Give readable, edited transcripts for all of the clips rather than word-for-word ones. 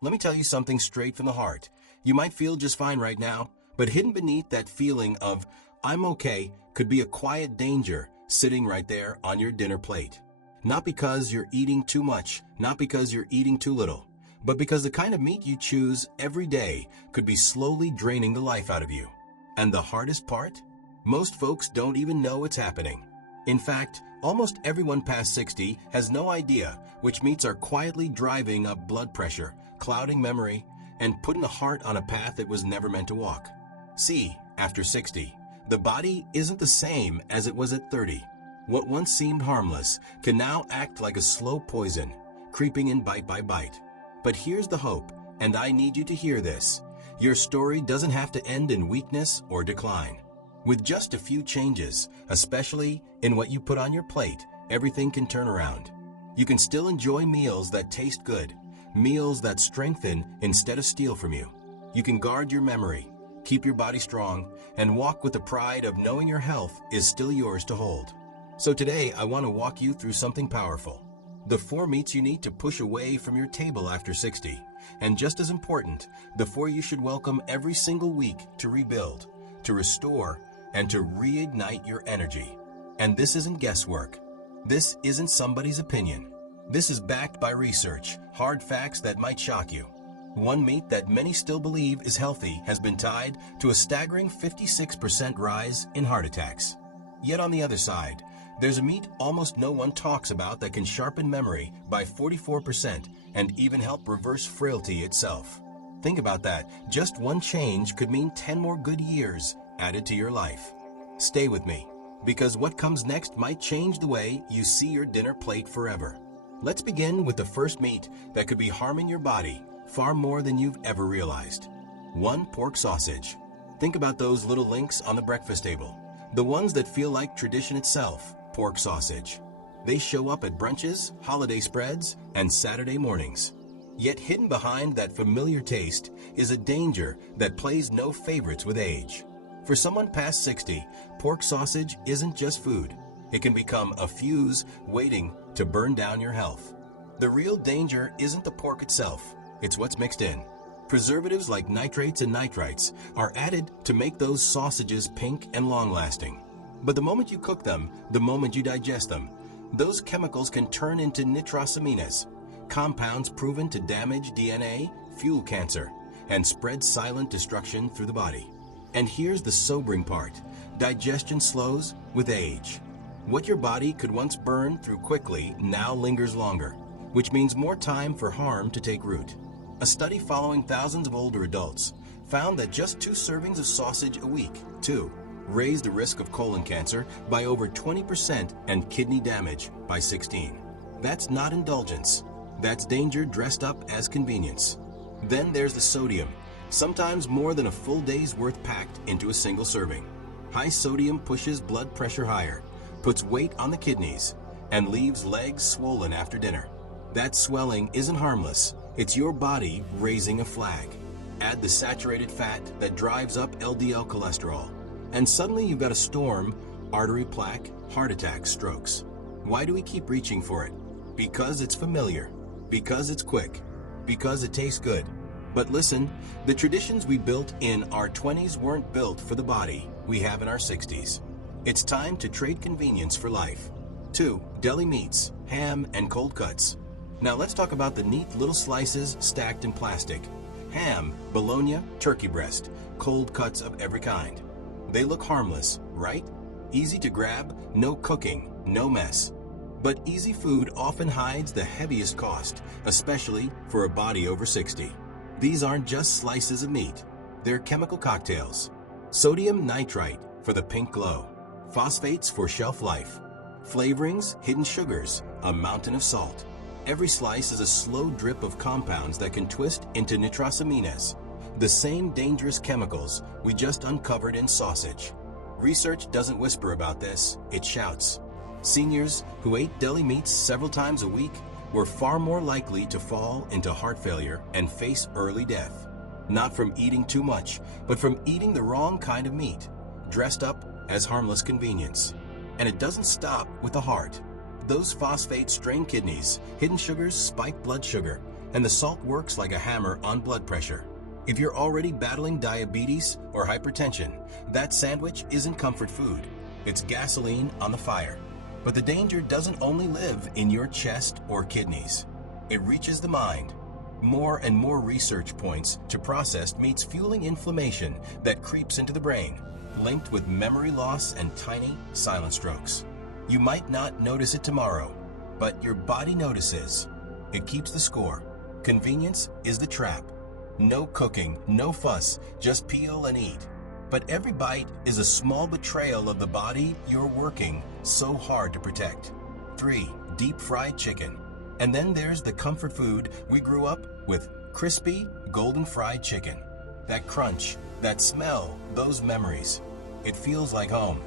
Let me tell you something straight from the heart. You might feel just fine right now, but hidden beneath that feeling of, I'm okay, could be a quiet danger sitting right there on your dinner plate. Not because you're eating too much, not because you're eating too little, but because the kind of meat you choose every day could be slowly draining the life out of you. And the hardest part? Most folks don't even know it's happening. In fact, almost everyone past 60 has no idea which meats are quietly driving up blood pressure, clouding memory, and putting the heart on a path it was never meant to walk. See, after 60, the body isn't the same as it was at 30. What once seemed harmless can now act like a slow poison, creeping in bite by bite. But here's the hope, and I need you to hear this. Your story doesn't have to end in weakness or decline. With just a few changes, especially in what you put on your plate, everything can turn around. You can still enjoy meals that taste good, meals that strengthen instead of steal from you. You can guard your memory, keep your body strong, and walk with the pride of knowing your health is still yours to hold. So today, I want to walk you through something powerful. The 4 meats you need to push away from your table after 60. And just as important, the 4 you should welcome every single week to rebuild, to restore, and to reignite your energy. And this isn't guesswork. This isn't somebody's opinion. This is backed by research, hard facts that might shock you. One meat that many still believe is healthy has been tied to a staggering 56% rise in heart attacks. Yet on the other side, there's a meat almost no one talks about that can sharpen memory by 44% and even help reverse frailty itself. Think about that. Just one change could mean 10 more good years added to your life. Stay with me, because what comes next might change the way you see your dinner plate forever. Let's begin with the first meat that could be harming your body far more than you've ever realized. 1. Pork sausage. Think about those little links on the breakfast table. The ones that feel like tradition itself. Pork sausage. They show up at brunches, holiday spreads, and Saturday mornings. Yet hidden behind that familiar taste is a danger that plays no favorites with age. For someone past 60, pork sausage isn't just food. It can become a fuse waiting to burn down your health. The real danger isn't the pork itself, it's what's mixed in. Preservatives like nitrates and nitrites are added to make those sausages pink and long-lasting. But the moment you cook them, the moment you digest them, those chemicals can turn into nitrosamines, compounds proven to damage DNA, fuel cancer, and spread silent destruction through the body. And here's the sobering part. Digestion slows with age. What your body could once burn through quickly now lingers longer, which means more time for harm to take root. A study following thousands of older adults found that just 2 servings of sausage a week, raised the risk of colon cancer by over 20% and kidney damage by 16. That's not indulgence. That's danger dressed up as convenience. Then there's the sodium, sometimes more than a full day's worth packed into a single serving. High sodium pushes blood pressure higher, puts weight on the kidneys, and leaves legs swollen after dinner. That swelling isn't harmless. It's your body raising a flag. Add the saturated fat that drives up LDL cholesterol, and suddenly you've got a storm: artery plaque, heart attacks, strokes. Why do we keep reaching for it? Because it's familiar, because it's quick, because it tastes good. But listen, the traditions we built in our 20s weren't built for the body we have in our 60s. It's time to trade convenience for life. 2. Deli meats, ham, and cold cuts. Now let's talk about the neat little slices stacked in plastic. Ham, bologna, turkey breast, cold cuts of every kind. They look harmless, right? Easy to grab, no cooking, no mess. But easy food often hides the heaviest cost, especially for a body over 60. These aren't just slices of meat. They're chemical cocktails. Sodium nitrite for the pink glow. Phosphates for shelf life. Flavorings, hidden sugars, a mountain of salt. Every slice is a slow drip of compounds that can twist into nitrosamines, the same dangerous chemicals we just uncovered in sausage. Research doesn't whisper about this, it shouts. Seniors who ate deli meats several times a week were far more likely to fall into heart failure and face early death. Not from eating too much, but from eating the wrong kind of meat, dressed up as harmless convenience. And it doesn't stop with the heart. Those phosphates strain kidneys, hidden sugars spike blood sugar, and the salt works like a hammer on blood pressure. If you're already battling diabetes or hypertension, that sandwich isn't comfort food. It's gasoline on the fire. But the danger doesn't only live in your chest or kidneys. It reaches the mind. More and more research points to processed meats fueling inflammation that creeps into the brain, linked with memory loss and tiny, silent strokes. You might not notice it tomorrow, but your body notices. It keeps the score. Convenience is the trap. No cooking, no fuss, just peel and eat. But every bite is a small betrayal of the body you're working so hard to protect. 3. Deep fried chicken. And then there's the comfort food we grew up with: crispy, golden fried chicken. That crunch, that smell, those memories. It feels like home.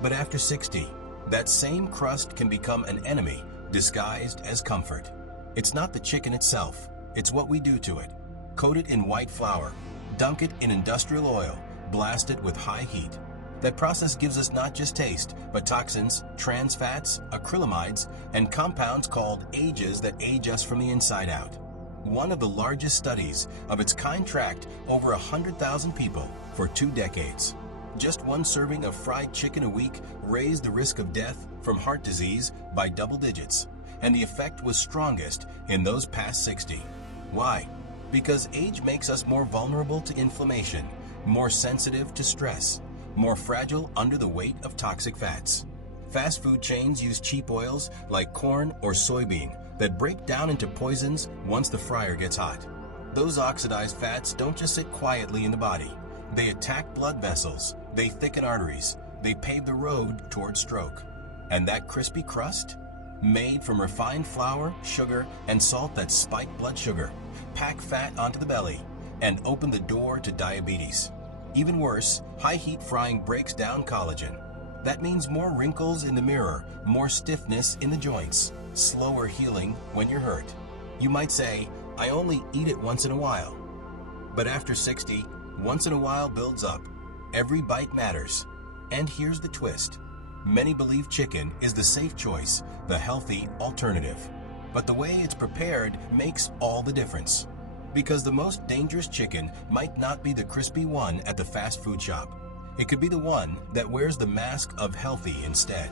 But after 60, that same crust can become an enemy disguised as comfort. It's not the chicken itself, it's what we do to it. Coat it in white flour, dunk it in industrial oil, blast it with high heat. That process gives us not just taste, but toxins, trans fats, acrylamides, and compounds called ages that age us from the inside out. One of the largest studies of its kind tracked over 100,000 people for 2 decades. Just one serving of fried chicken a week raised the risk of death from heart disease by double digits, and the effect was strongest in those past 60. Why? Because age makes us more vulnerable to inflammation, more sensitive to stress, more fragile under the weight of toxic fats. Fast food chains use cheap oils like corn or soybean that break down into poisons once the fryer gets hot. Those oxidized fats don't just sit quietly in the body. They attack blood vessels, they thicken arteries, they pave the road toward stroke. And that crispy crust? Made from refined flour, sugar, and salt that spike blood sugar, pack fat onto the belly, and open the door to diabetes. Even worse, high heat frying breaks down collagen. That means more wrinkles in the mirror, more stiffness in the joints, slower healing when you're hurt. You might say, I only eat it once in a while. But after 60, once in a while builds up. Every bite matters. And here's the twist. Many believe chicken is the safe choice, the healthy alternative. But the way it's prepared makes all the difference. Because the most dangerous chicken might not be the crispy one at the fast food shop. It could be the one that wears the mask of healthy instead.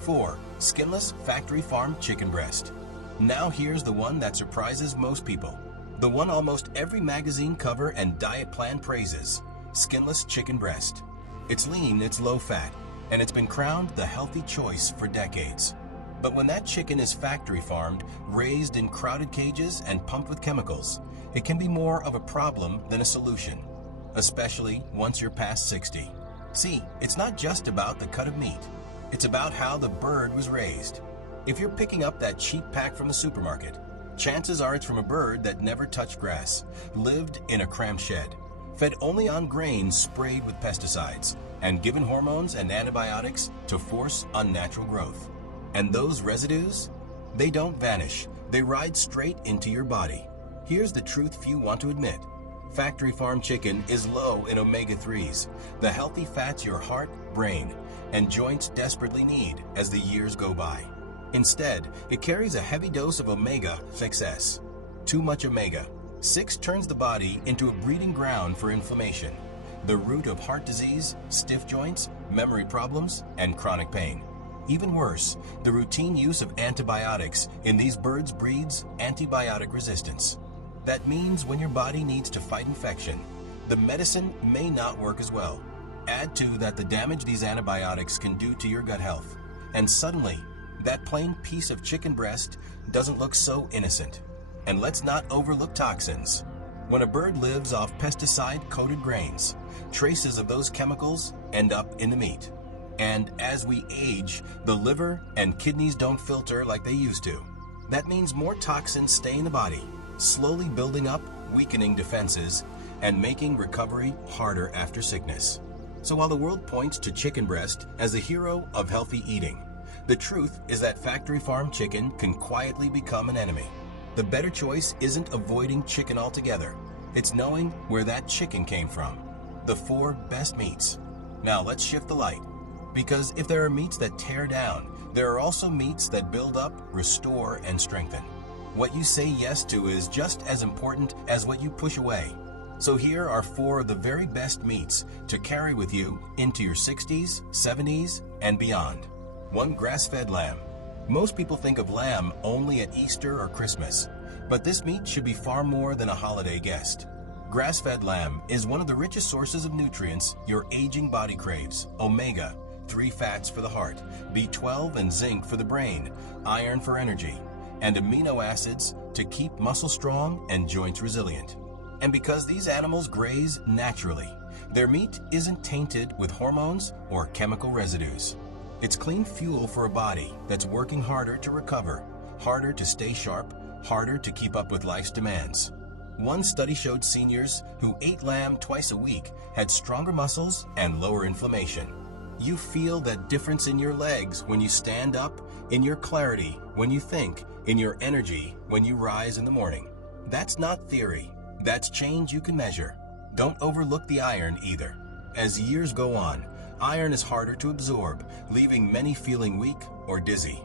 4. Skinless factory farm chicken breast. Now here's the one that surprises most people. The one almost every magazine cover and diet plan praises. Skinless chicken breast. It's lean, it's low fat, and it's been crowned the healthy choice for decades. But when that chicken is factory farmed, raised in crowded cages, and pumped with chemicals, it can be more of a problem than a solution, especially once you're past 60. See, it's not just about the cut of meat. It's about how the bird was raised. If you're picking up that cheap pack from the supermarket, chances are it's from a bird that never touched grass, lived in a cramped shed, fed only on grains sprayed with pesticides, and given hormones and antibiotics to force unnatural growth. And those residues? They don't vanish. They ride straight into your body. Here's the truth few want to admit. Factory farm chicken is low in omega-3s, the healthy fats your heart, brain, and joints desperately need as the years go by. Instead, it carries a heavy dose of omega-6s. Too much omega-6 turns the body into a breeding ground for inflammation, the root of heart disease, stiff joints, memory problems, and chronic pain. Even worse, the routine use of antibiotics in these birds breeds antibiotic resistance. That means when your body needs to fight infection, the medicine may not work as well. Add to that the damage these antibiotics can do to your gut health, and suddenly, that plain piece of chicken breast doesn't look so innocent. And let's not overlook toxins. When a bird lives off pesticide-coated grains, traces of those chemicals end up in the meat. And as we age, the liver and kidneys don't filter like they used to. That means more toxins stay in the body, slowly building up, weakening defenses, and making recovery harder after sickness. So while the world points to chicken breast as the hero of healthy eating, the truth is that factory farm chicken can quietly become an enemy. The better choice isn't avoiding chicken altogether. It's knowing where that chicken came from. The 4 best meats. Now let's shift the light. Because if there are meats that tear down, there are also meats that build up, restore, and strengthen. What you say yes to is just as important as what you push away. So here are 4 of the very best meats to carry with you into your 60s, 70s, and beyond. 1. Grass-fed lamb. Most people think of lamb only at Easter or Christmas, but this meat should be far more than a holiday guest. Grass-fed lamb is one of the richest sources of nutrients your aging body craves: omega-3 fats for the heart, B12 and zinc for the brain, iron for energy, and amino acids to keep muscle strong and joints resilient. And because these animals graze naturally, their meat isn't tainted with hormones or chemical residues. It's clean fuel for a body that's working harder to recover, harder to stay sharp, harder to keep up with life's demands. One study showed seniors who ate lamb twice a week had stronger muscles and lower inflammation. You feel that difference in your legs when you stand up, in your clarity when you think, in your energy when you rise in the morning. That's not theory. That's change you can measure. Don't overlook the iron either. As years go on, iron is harder to absorb, leaving many feeling weak or dizzy.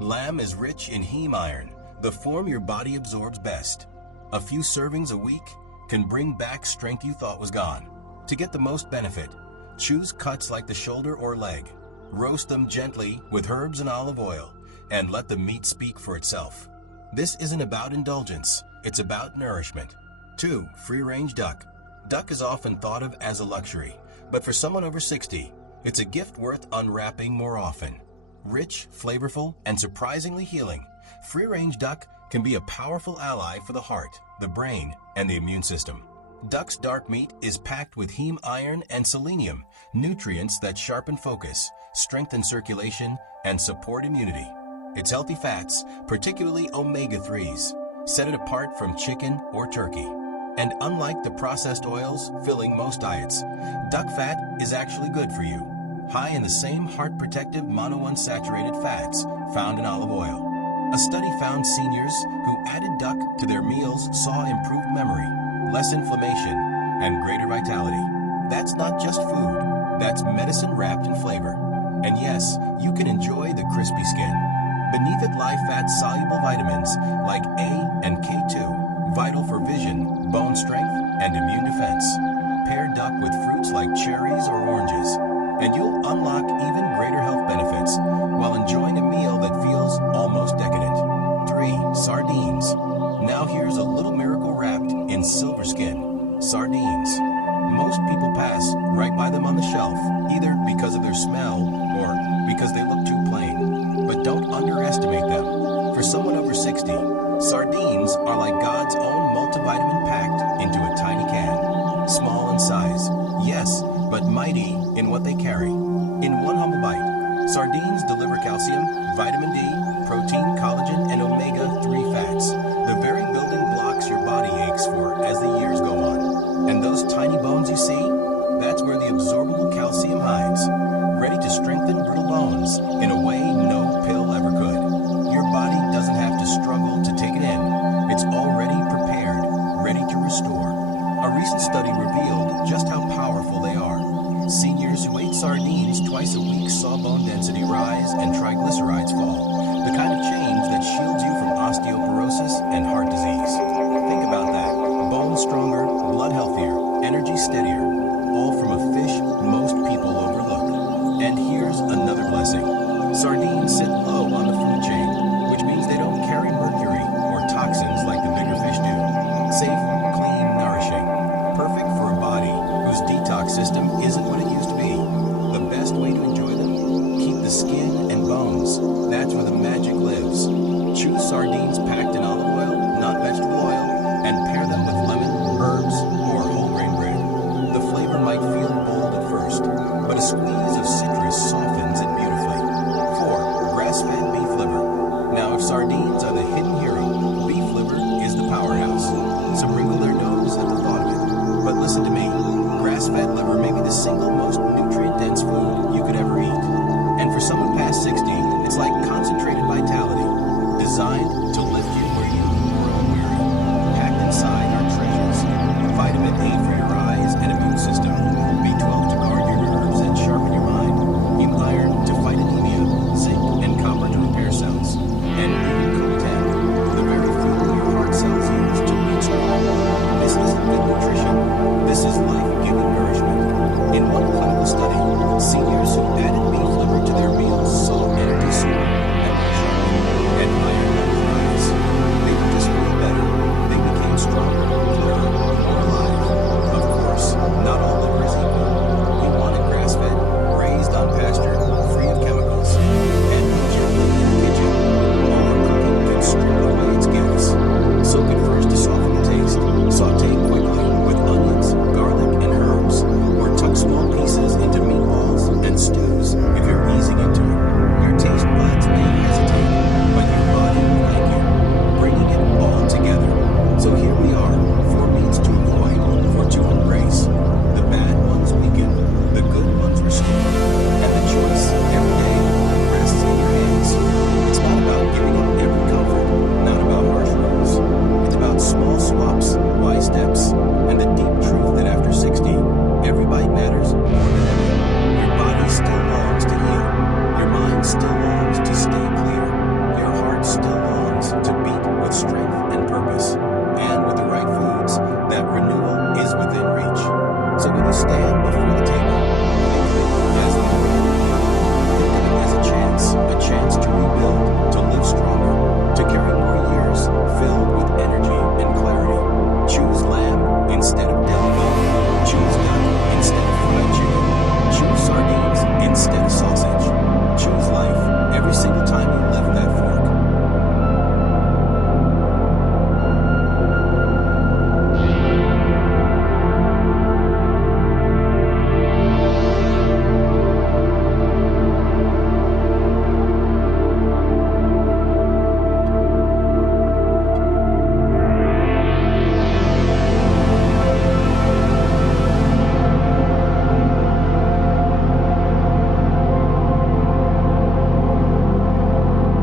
Lamb is rich in heme iron, the form your body absorbs best. A few servings a week can bring back strength you thought was gone. To get the most benefit, choose cuts like the shoulder or leg. Roast them gently with herbs and olive oil, and let the meat speak for itself. This isn't about indulgence, it's about nourishment. 2. Free-range duck. Duck is often thought of as a luxury, but for someone over 60, it's a gift worth unwrapping more often. Rich, flavorful, and surprisingly healing, free-range duck can be a powerful ally for the heart, the brain, and the immune system. Duck's dark meat is packed with heme iron and selenium, nutrients that sharpen focus, strengthen circulation, and support immunity. Its healthy fats, particularly omega-3s, set it apart from chicken or turkey. And unlike the processed oils filling most diets, duck fat is actually good for you. High in the same heart-protective monounsaturated fats found in olive oil. A study found seniors who added duck to their meals saw improved memory, less inflammation, and greater vitality. That's not just food, that's medicine wrapped in flavor. And yes, you can enjoy the crispy skin. Beneath it lie fat-soluble vitamins like A and K2, vital for vision, bone strength, and immune defense. Pair duck with fruits like cherries or oranges, and you'll unlock even greater health benefits while enjoying a meal that feels almost decadent. 3. Sardines. Now here's a little miracle wrapped in silver skin. Sardines. Most people pass right by them on the shelf, either because of their smell or because they look too plain. But don't underestimate them. For someone over 60, sardines are like God's own multivitamin packed into a tiny can. Small in size, yes, but mighty in what they carry. In one humble bite, sardines deliver calcium, vitamin D, protein, collagen, and omega-3 fats, the very building blocks your body aches for as the years go on. And those tiny bones you see, that's where the absorbable calcium hides, ready to strengthen brittle bones in a way no pill ever could. Your body doesn't have to struggle to take it in. It's already prepared, ready to restore. A recent study revealed just how powerful they are. Seniors who ate sardines twice a week saw bone density rise and triglycerides fall, the kind of change that shields you from osteoporosis and heart disease. Think about that. Bones stronger, blood healthier, energy steadier, all from a fish most people overlook. And here's another blessing. Sardines sit low on the food chain, which means they don't carry mercury or toxins like the bigger fish do. Safe, clean, nourishing. Perfect for a body whose detox system isn't what it used to be. The best way to enjoy them? Keep the skin and bones. That's where the magic lives. Choose sardines packed in olive oil, not vegetable oil, and pair them with lemon, herbs, or whole grain bread. The flavor might feel bold at first, but a squeeze of citrus softens it beautifully. 4. Grass-fed beef liver. Now if sardines